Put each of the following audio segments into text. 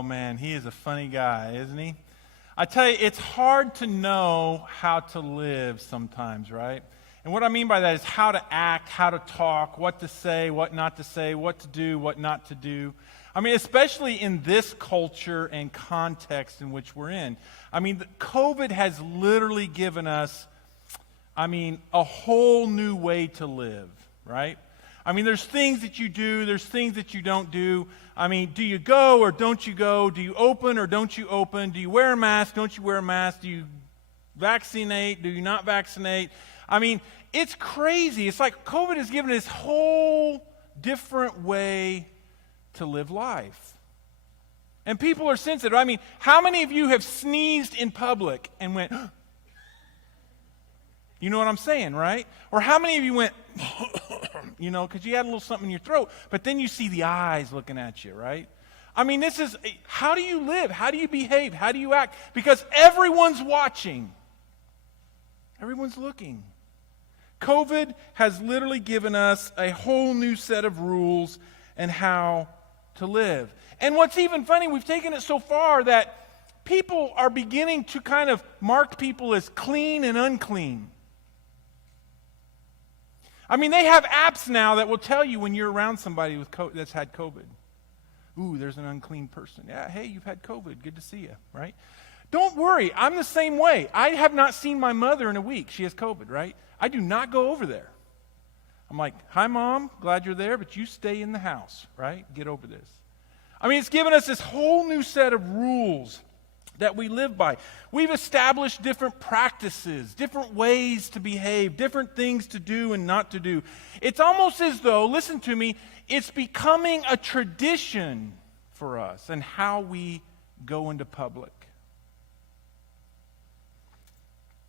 Oh man, he is a funny guy, isn't he? I tell you, it's hard to know how to live sometimes, right? And what I mean by that is how to act, how to talk, what to say, what not to say, what to do, what not to do. I mean, especially in this culture and context in which we're in. I mean, COVID has literally given us, a whole new way to live, right? I mean, there's things that you do, there's things that you don't do. I mean, do you go or don't you go? Do you open or don't you open? Do you wear a mask, don't you wear a mask? Do you vaccinate, do you not vaccinate? I mean, it's crazy. It's like COVID has given this whole different way to live life. And people are sensitive. I mean, how many of you have sneezed in public and went, you know what I'm saying, right? Or how many of you went, because you had a little something in your throat, but then you see the eyes looking at you, right? I mean, how do you live? How do you behave? How do you act? Because everyone's watching. Everyone's looking. COVID has literally given us a whole new set of rules and how to live. And what's even funny, we've taken it so far that people are beginning to kind of mark people as clean and unclean. I mean, they have apps now that will tell you when you're around somebody that's had COVID. Ooh, there's an unclean person. Yeah, hey, you've had COVID. Good to see you, right? Don't worry, I'm the same way. I have not seen my mother in a week. She has COVID, right? I do not go over there. I'm like, hi, Mom, glad you're there, but you stay in the house, right? Get over this. I mean, it's given us this whole new set of rules that we live by. We've established different practices, different ways to behave, different things to do and not to do. It's almost as though, listen to me, it's becoming a tradition for us and how we go into public.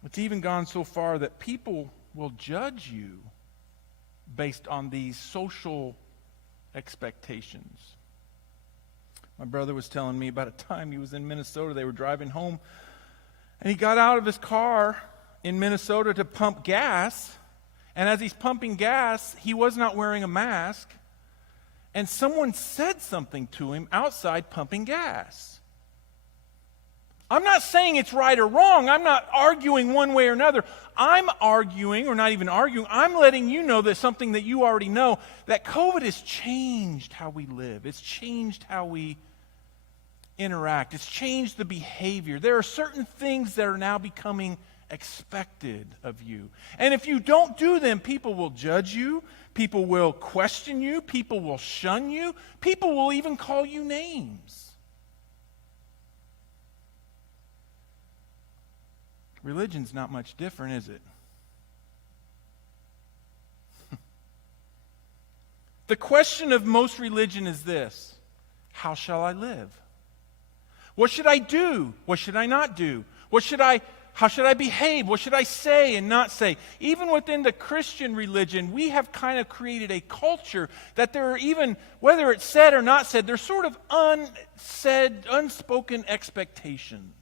It's even gone so far that people will judge you based on these social expectations. My brother was telling me about a time he was in Minnesota. They were driving home, and he got out of his car in Minnesota to pump gas. And as he's pumping gas, he was not wearing a mask. And someone said something to him outside pumping gas. I'm not saying it's right or wrong. I'm not arguing one way or another. I'm arguing, or not even arguing, I'm letting you know that something that you already know, that COVID has changed how we live. It's changed how we interact. It's changed the behavior. There are certain things that are now becoming expected of you. And if you don't do them, people will judge you. People will question you. People will shun you. People will even call you names. Religion's not much different, is it? The question of most religion is this: how shall I live? What should I do? What should I not do? How should I behave? What should I say and not say? Even within the Christian religion, we have kind of created a culture that there are even, whether it's said or not said, there's sort of unsaid, unspoken expectations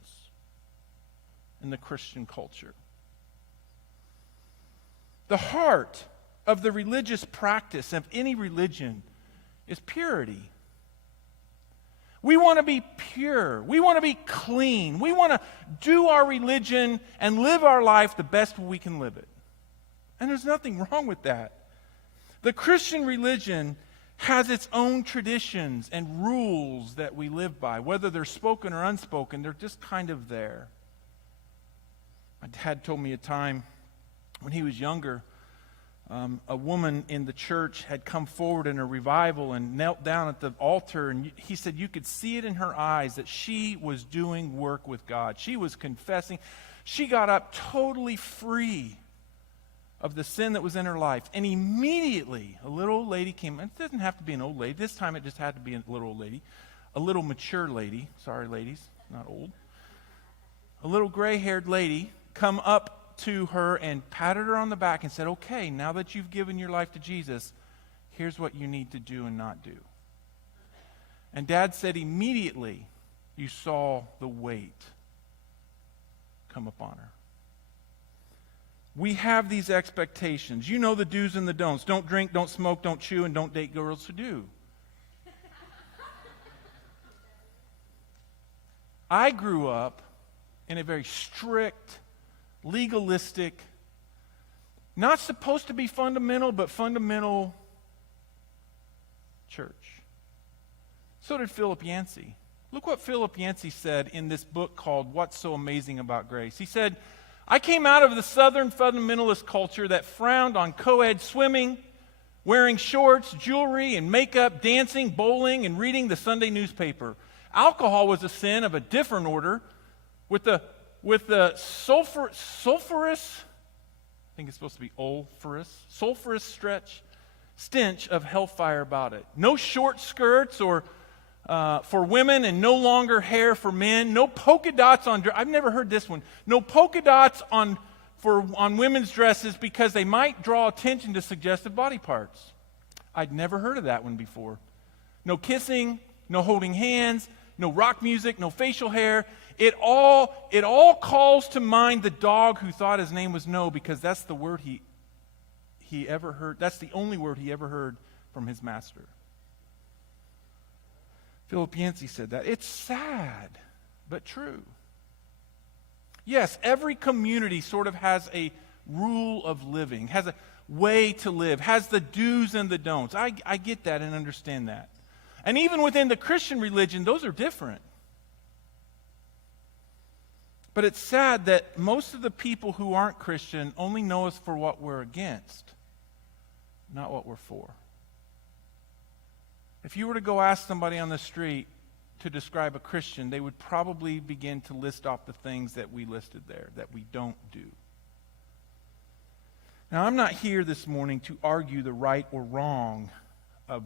in the Christian culture. The heart of the religious practice of any religion is purity. We want to be pure. We want to be clean. We want to do our religion and live our life the best we can live it. And there's nothing wrong with that. The Christian religion has its own traditions and rules that we live by. Whether they're spoken or unspoken, they're just kind of there. My dad told me a time when he was younger, a woman in the church had come forward in a revival and knelt down at the altar, and he said you could see it in her eyes that she was doing work with God. She was confessing. She got up totally free of the sin that was in her life, and immediately a little old lady came. It doesn't have to be an old lady. This time it just had to be a little old lady, a little mature lady. Sorry, ladies, not old. A little gray-haired lady come up to her and patted her on the back and said, okay, now that you've given your life to Jesus, here's what you need to do and not do. And Dad said immediately you saw the weight come upon her. We have these expectations. You know the do's and the don'ts. Don't drink, don't smoke, don't chew, and don't date girls who do. I grew up in a very strict, legalistic, not supposed to be fundamental, but fundamental church. So did Philip Yancey. Look what Philip Yancey said in this book called What's So Amazing About Grace. He said, I came out of the Southern fundamentalist culture that frowned on co-ed swimming, wearing shorts, jewelry, and makeup, dancing, bowling, and reading the Sunday newspaper. Alcohol was a sin of a different order with the sulfurous, I think it's supposed to be sulfurous stench of hellfire about it. No short skirts or for women and no longer hair for men. No polka dots on, I've never heard this one. No polka dots on women's dresses because they might draw attention to suggestive body parts. I'd never heard of that one before. No kissing, no holding hands, no rock music, no facial hair. It all calls to mind the dog who thought his name was No, because that's the word he ever heard. That's the only word he ever heard from his master. Philip Yancey said that. It's sad, but true. Yes, every community sort of has a rule of living, has a way to live, has the do's and the don'ts. I get that and understand that. And even within the Christian religion, those are different. But it's sad that most of the people who aren't Christian only know us for what we're against, not what we're for. If you were to go ask somebody on the street to describe a Christian, they would probably begin to list off the things that we listed there, that we don't do. Now, I'm not here this morning to argue the right or wrong of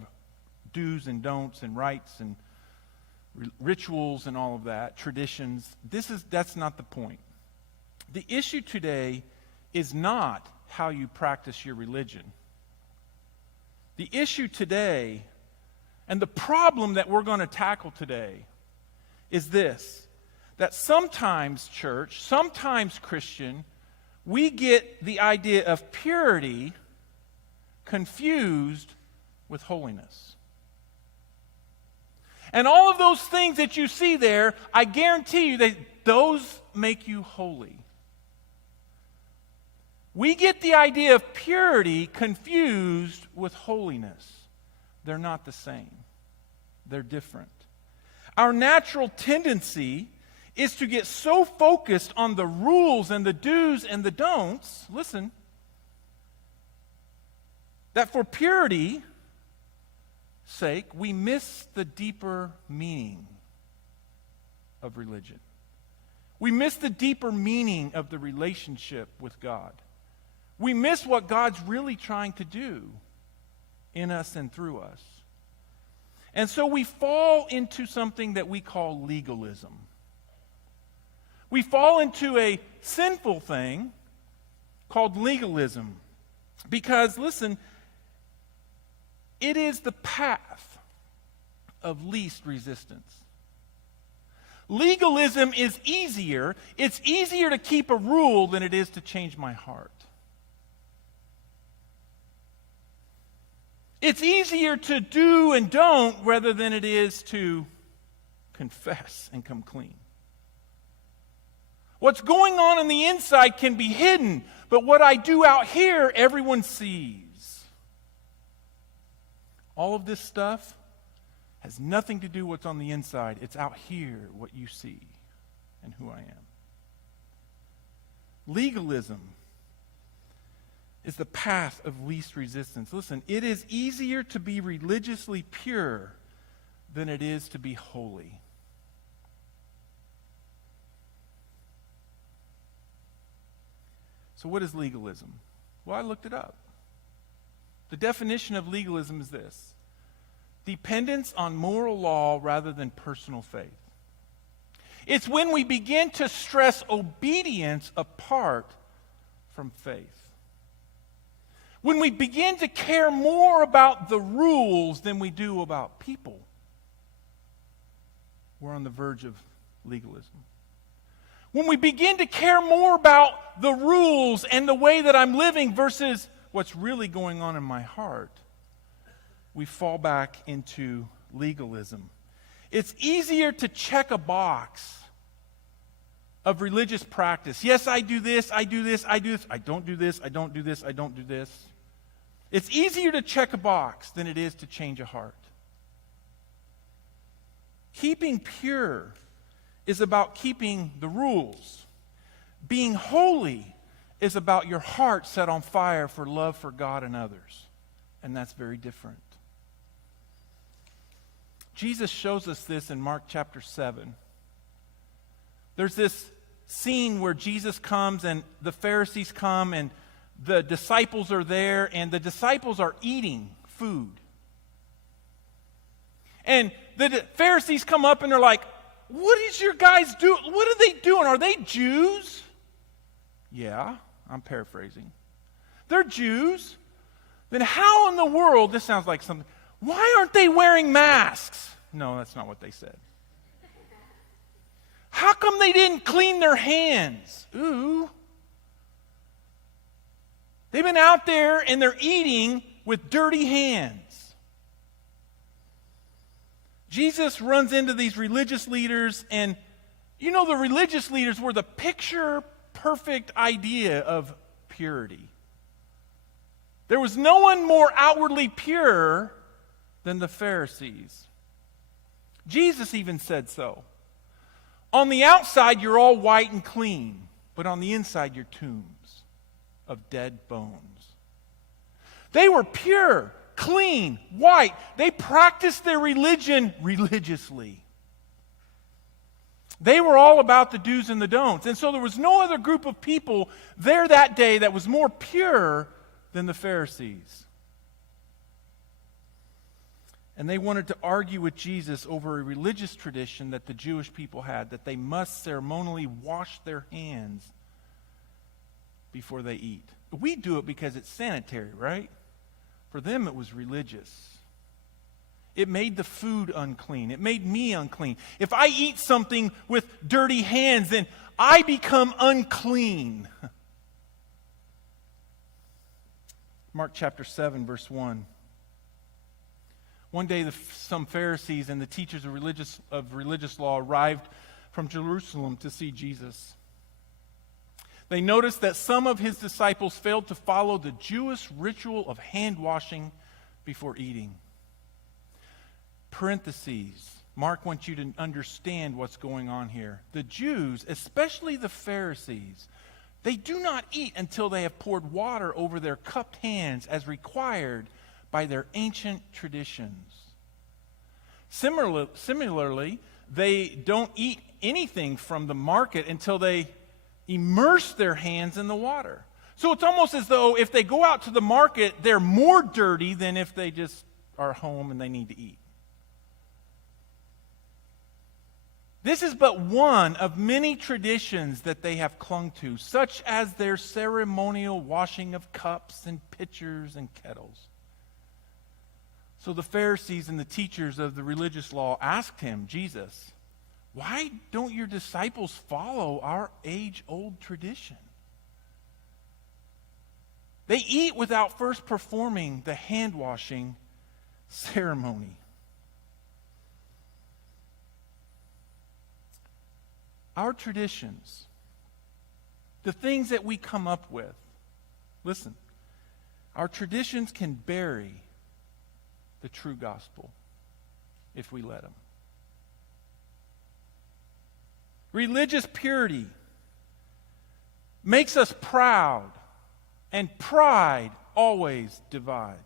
do's and don'ts and rites and rituals and all of that, traditions. That's not the point. The issue today is not how you practice your religion. The issue today, and the problem that we're going to tackle today, is this: that sometimes church, sometimes Christian, we get the idea of purity confused with holiness. And all of those things that you see there, I guarantee you that those make you holy. We get the idea of purity confused with holiness. They're not the same. They're different. Our natural tendency is to get so focused on the rules and the do's and the don'ts, listen, that for purity's sake, we miss the deeper meaning of religion. We miss the deeper meaning of the relationship with God. We miss what God's really trying to do in us and through us. And so we fall into something that we call legalism. We fall into a sinful thing called legalism because, listen, it is the path of least resistance. Legalism is easier. It's easier to keep a rule than it is to change my heart. It's easier to do and don't rather than it is to confess and come clean. What's going on the inside can be hidden, but what I do out here, everyone sees. All of this stuff has nothing to do with what's on the inside. It's out here, what you see and who I am. Legalism is the path of least resistance. Listen, it is easier to be religiously pure than it is to be holy. So what is legalism? Well, I looked it up. The definition of legalism is this: dependence on moral law rather than personal faith. It's when we begin to stress obedience apart from faith. When we begin to care more about the rules than we do about people, we're on the verge of legalism. When we begin to care more about the rules and the way that I'm living versus what's really going on in my heart, we fall back into legalism. It's easier to check a box of religious practice. Yes, I do this, I do this, I do this. I don't do this, I don't do this, I don't do this. It's easier to check a box than it is to change a heart. Keeping pure is about keeping the rules. Being holy is about your heart set on fire for love for God and others. And that's very different. Jesus shows us this in Mark chapter 7. There's this scene where Jesus comes and the Pharisees come and the disciples are there and the disciples are eating food. And the Pharisees come up and they're like, what is your guys doing? What are they doing? Are they Jews? Yeah, I'm paraphrasing. They're Jews. Then how in the world, this sounds like something, why aren't they wearing masks? No, that's not what they said. How come they didn't clean their hands? Ooh. They've been out there and they're eating with dirty hands. Jesus runs into these religious leaders, and you know the religious leaders were the picture-perfect idea of purity. There was no one more outwardly pure than the Pharisees. Jesus even said so. On the outside, you're all white and clean, but on the inside, you're tombs of dead bones. They were pure, clean, white. They practiced their religion religiously. They were all about the do's and the don'ts. And so there was no other group of people there that day that was more pure than the Pharisees. And they wanted to argue with Jesus over a religious tradition that the Jewish people had, that they must ceremonially wash their hands before they eat. We do it because it's sanitary, right? For them, it was religious. It made the food unclean. It made me unclean. If I eat something with dirty hands, then I become unclean. Mark chapter 7, verse 1. One day, some Pharisees and the teachers of religious law arrived from Jerusalem to see Jesus. They noticed that some of his disciples failed to follow the Jewish ritual of hand washing before eating. Parentheses. Mark wants you to understand what's going on here. The Jews, especially the Pharisees, they do not eat until they have poured water over their cupped hands as required by their ancient traditions. Similarly, they don't eat anything from the market until they immerse their hands in the water. So it's almost as though if they go out to the market, they're more dirty than if they just are home and they need to eat. This is but one of many traditions that they have clung to, such as their ceremonial washing of cups and pitchers and kettles. So the Pharisees and the teachers of the religious law asked him, Jesus, why don't your disciples follow our age-old tradition? They eat without first performing the hand-washing ceremony. Our traditions, the things that we come up with, listen, our traditions can bury the true gospel if we let them. Religious purity makes us proud, and pride always divides.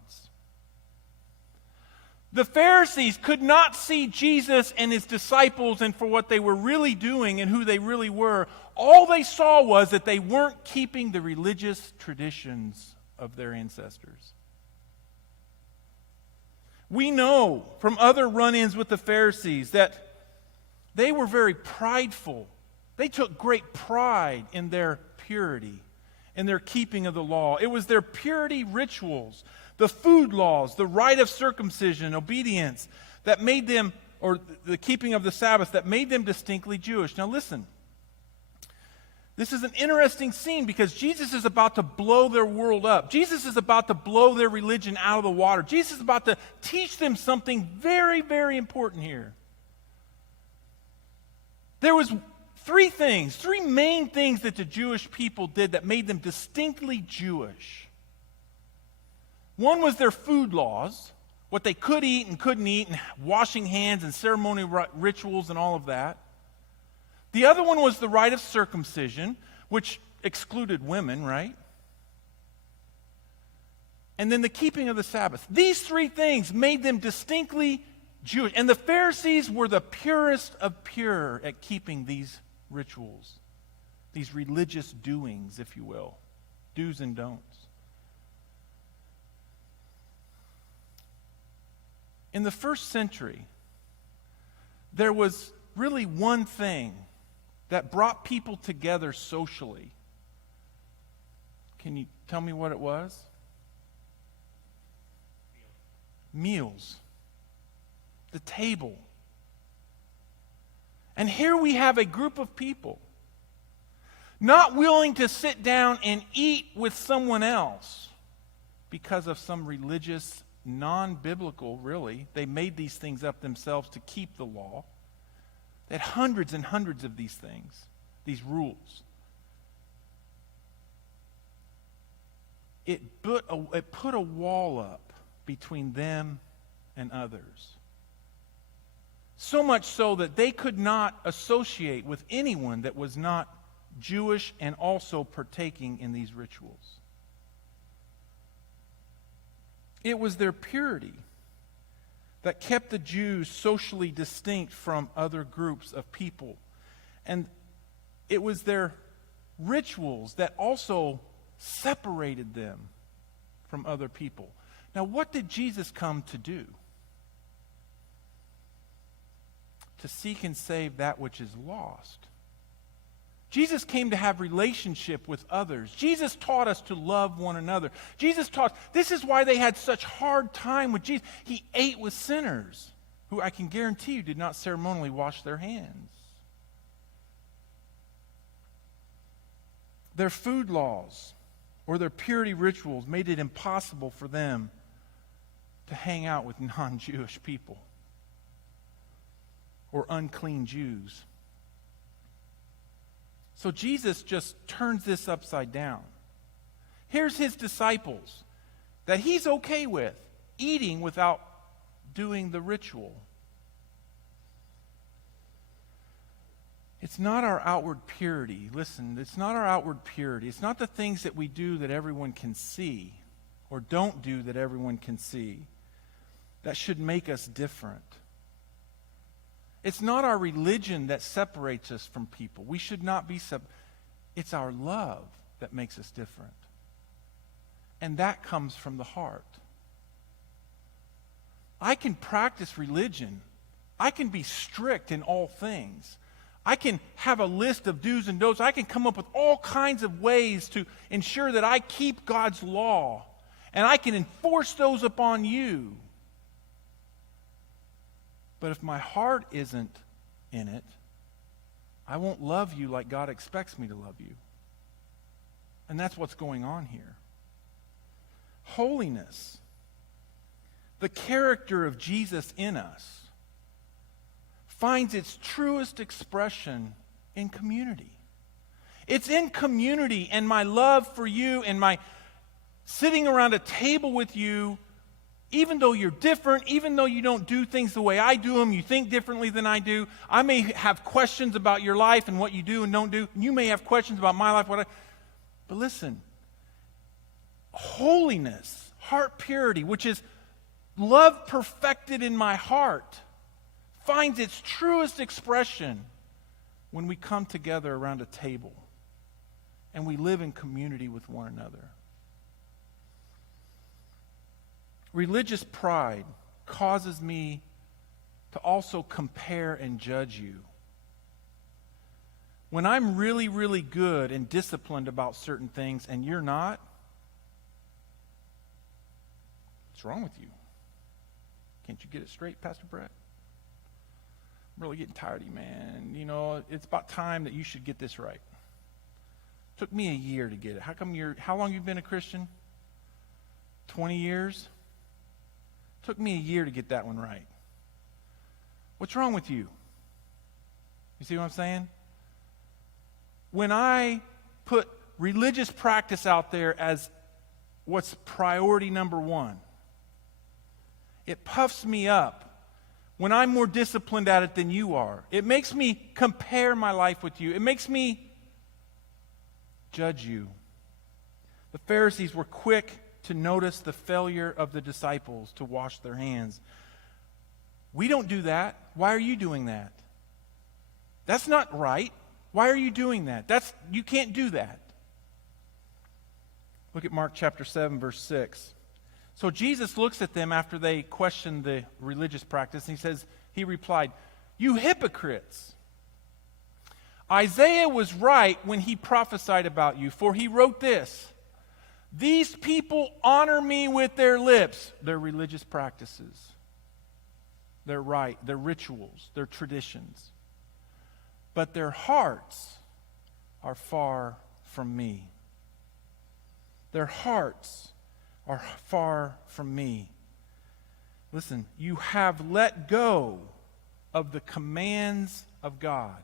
The Pharisees could not see Jesus and his disciples and for what they were really doing and who they really were. All they saw was that they weren't keeping the religious traditions of their ancestors. We know from other run-ins with the Pharisees that they were very prideful. They took great pride in their purity, in their keeping of the law. It was their purity rituals, the food laws, the rite of circumcision, obedience, that made them, or the keeping of the Sabbath, that made them distinctly Jewish. Now listen, this is an interesting scene because Jesus is about to blow their world up. Jesus is about to blow their religion out of the water. Jesus is about to teach them something very, very important here. There was three things, three main things that the Jewish people did that made them distinctly Jewish. One was their food laws, what they could eat and couldn't eat, and washing hands and ceremonial rituals and all of that. The other one was the rite of circumcision, which excluded women, right? And then the keeping of the Sabbath. These three things made them distinctly Jewish. And the Pharisees were the purest of pure at keeping these rituals, these religious doings, if you will, do's and don'ts. In the first century, there was really one thing that brought people together socially. Can you tell me what it was? Meals. The table. And here we have a group of people not willing to sit down and eat with someone else because of some religious, non-biblical, really. They made these things up themselves to keep the law. They had hundreds and hundreds of these things, these rules. It put a wall up between them and others. So much so that they could not associate with anyone that was not Jewish and also partaking in these rituals. It was their purity that kept the Jews socially distinct from other groups of people. And it was their rituals that also separated them from other people. Now, what did Jesus come to do? To seek and save that which is lost. Jesus came to have relationship with others. Jesus taught us to love one another. Jesus taught, this is why they had such hard time with Jesus. He ate with sinners, who I can guarantee you did not ceremonially wash their hands. Their food laws or their purity rituals made it impossible for them to hang out with non-Jewish people or unclean Jews. So Jesus just turns this upside down. Here's his disciples that he's okay with eating without doing the ritual. It's not our outward purity. Listen, it's not our outward purity. It's not the things that we do that everyone can see or don't do that everyone can see that should make us different. It's not our religion that separates us from people. We should not be It's our love that makes us different. And that comes from the heart. I can practice religion. I can be strict in all things. I can have a list of do's and don'ts. I can come up with all kinds of ways to ensure that I keep God's law. And I can enforce those upon you. But if my heart isn't in it, I won't love you like God expects me to love you. And that's what's going on here. Holiness, the character of Jesus in us, finds its truest expression in community. It's in community and my love for you and my sitting around a table with you. Even though you're different, even though you don't do things the way I do them, you think differently than I do. I may have questions about your life and what you do and don't do. You may have questions about my life. But listen, holiness, heart purity, which is love perfected in my heart, finds its truest expression when we come together around a table and we live in community with one another. Religious pride causes me to also compare and judge you. When I'm really, really good and disciplined about certain things and you're not, what's wrong with you? Can't you get it straight, Pastor Brett? I'm really getting tired of you, man. You know, it's about time that you should get this right. Took me a year to get it. How long you been a Christian? 20 years? Took me a year to get that one right. What's wrong with you? You see what I'm saying? when I put religious practice out there as what's priority number one, it puffs me up when I'm more disciplined at it than you are. It makes me compare my life with you. It makes me judge you. The Pharisees were quick to notice the failure of the disciples to wash their hands. We don't do that. Why are you doing that? That's not right. Why are you doing that? You can't do that. Look at Mark chapter 7, verse 6. So Jesus looks at them after they questioned the religious practice, and he replied, "You hypocrites! Isaiah was right when he prophesied about you, for he wrote this, 'These people honor me with their lips,'" their religious practices, their rituals, their traditions, "but their hearts are far from me." Their hearts are far from me. Listen, you have let go of the commands of God.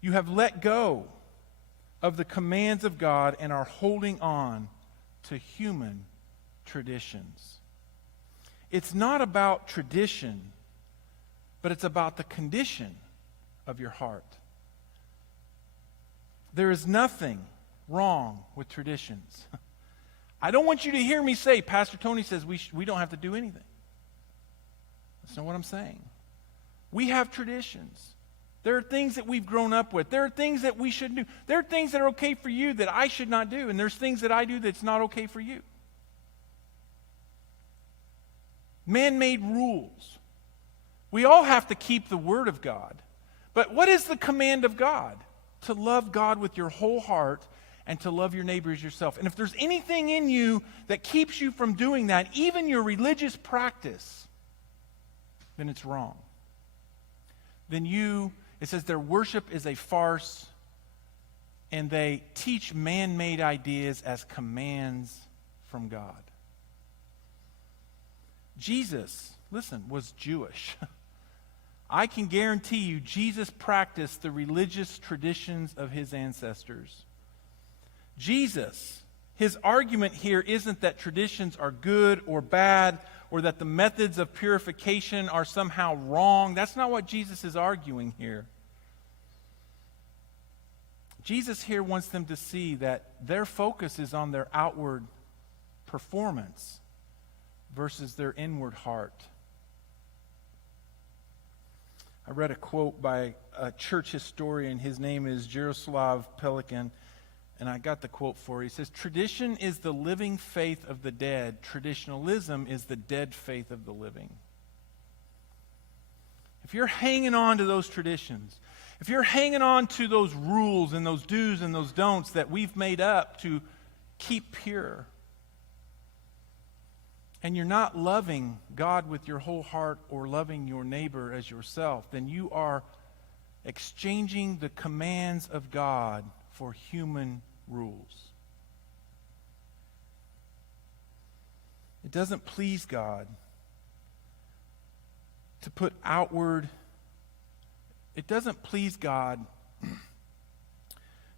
You have let go of the commands of God and are holding on to human traditions. It's not about tradition, but it's about the condition of your heart. There is nothing wrong with traditions. I don't want you to hear me say, Pastor Tony says we don't have to do anything. That's not what I'm saying. We have traditions. There are things that we've grown up with. There are things that we should do. There are things that are okay for you that I should not do, and there's things that I do that's not okay for you. Man-made rules. We all have to keep the Word of God. But what is the command of God? To love God with your whole heart and to love your neighbor as yourself. And if there's anything in you that keeps you from doing that, even your religious practice, then it's wrong. Then it says their worship is a farce, and they teach man-made ideas as commands from God. Jesus, listen, was Jewish. I can guarantee you Jesus practiced the religious traditions of his ancestors. Jesus, his argument here isn't that traditions are good or bad or that the methods of purification are somehow wrong. That's not what Jesus is arguing here. Jesus here wants them to see that their focus is on their outward performance versus their inward heart. I read a quote by a church historian. His name is Jaroslav Pelikan, and I got the quote for you. He says, "Tradition is the living faith of the dead. Traditionalism is the dead faith of the living." If you're hanging on to those traditions, if you're hanging on to those rules and those do's and those don'ts that we've made up to keep pure, and you're not loving God with your whole heart or loving your neighbor as yourself, then you are exchanging the commands of God for human rules. It doesn't please God to put outward, it doesn't please God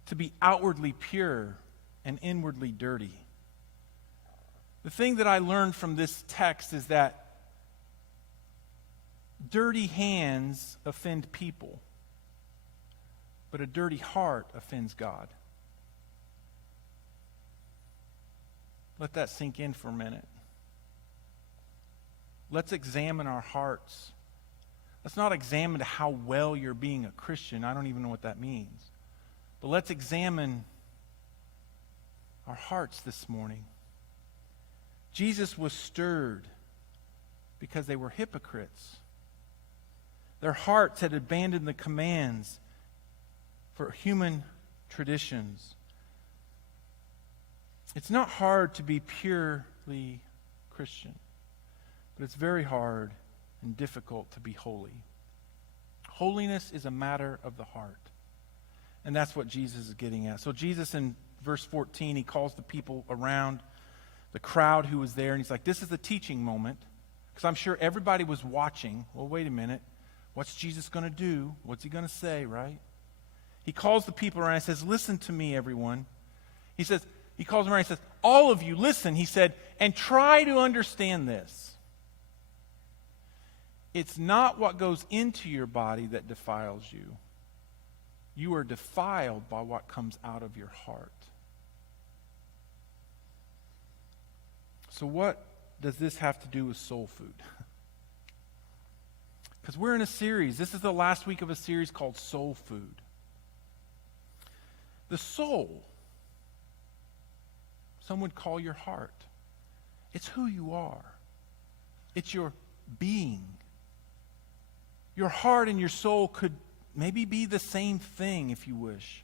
to be outwardly pure and inwardly dirty. The thing that I learned from this text is that dirty hands offend people, but a dirty heart offends God. Let that sink in for a minute. Let's examine our hearts. Let's not examine how well you're being a Christian. I don't even know what that means. But let's examine our hearts this morning. Jesus was stirred because they were hypocrites. Their hearts had abandoned the commands for human traditions. It's not hard to be purely Christian, but it's very hard and difficult to be holy. Holiness is a matter of the heart. And that's what Jesus is getting at. So Jesus in verse 14, he calls the people around, the crowd who was there, and he's like, this is the teaching moment, because I'm sure everybody was watching. Well, wait a minute. What's Jesus going to do? What's he going to say, right? He calls the people around and says, listen to me, everyone. He calls them around and says, all of you, listen, he said, and try to understand this. It's not what goes into your body that defiles you. You are defiled by what comes out of your heart. So what does this have to do with soul food? Because we're in a series. This is the last week of a series called Soul Food. The soul, some would call your heart. It's who you are. It's your being. Your heart and your soul could maybe be the same thing if you wish.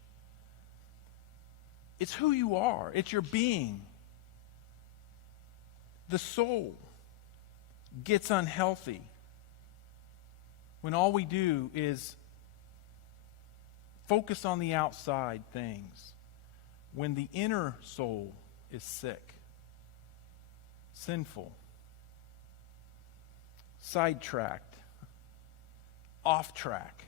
It's who you are. It's your being. The soul gets unhealthy when all we do is focus on the outside things, when the inner soul is sick, sinful, sidetracked, off track.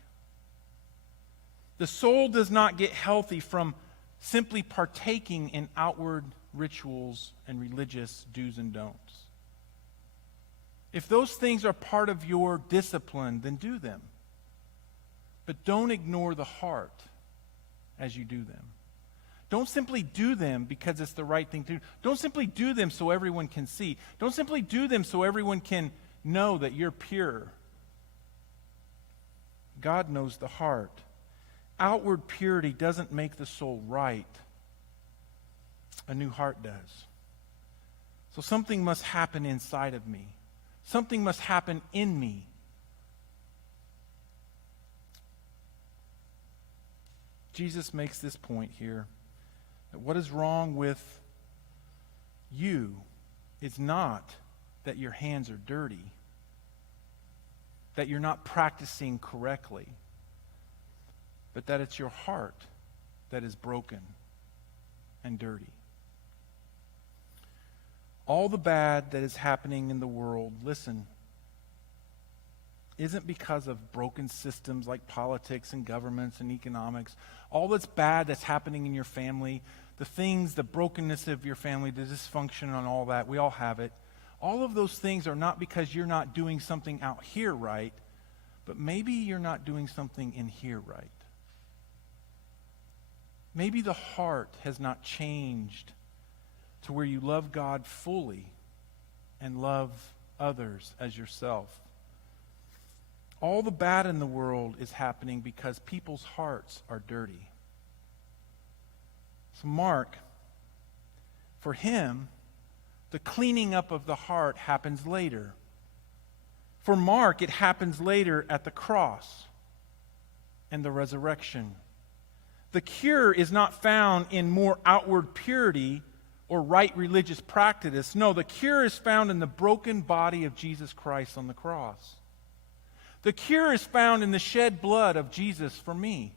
The soul does not get healthy from simply partaking in outward rituals and religious do's and don'ts. If those things are part of your discipline, then do them. But don't ignore the heart as you do them. Don't simply do them because it's the right thing to do. Don't simply do them so everyone can see. Don't simply do them so everyone can know that you're pure. God knows the heart. Outward purity doesn't make the soul right. A new heart does. So something must happen inside of me. Something must happen in me. Jesus makes this point here, that what is wrong with you is not that your hands are dirty, that you're not practicing correctly, but that it's your heart that is broken and dirty. All the bad that is happening in the world, listen, isn't because of broken systems like politics and governments and economics. All that's bad that's happening in your family, the things, the brokenness of your family, the dysfunction and all that, we all have it. All of those things are not because you're not doing something out here right, but maybe you're not doing something in here right. Maybe the heart has not changed to where you love God fully and love others as yourself. All the bad in the world is happening because people's hearts are dirty. So Mark, for him, the cleaning up of the heart happens later. For Mark, it happens later at the cross and the resurrection. The cure is not found in more outward purity or right religious practice. No, the cure is found in the broken body of Jesus Christ on the cross. The cure is found in the shed blood of Jesus for me.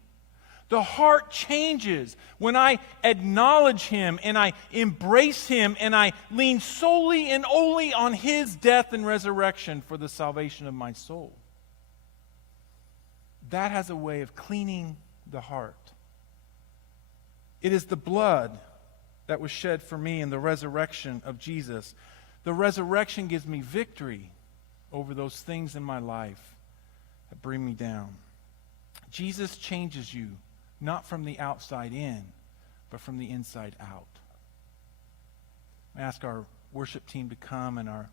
The heart changes when I acknowledge Him and I embrace Him and I lean solely and only on His death and resurrection for the salvation of my soul. That has a way of cleaning the heart. It is the blood that was shed for me in the resurrection of Jesus. The resurrection gives me victory over those things in my life that bring me down. Jesus changes you, not from the outside in, but from the inside out. I ask our worship team to come and our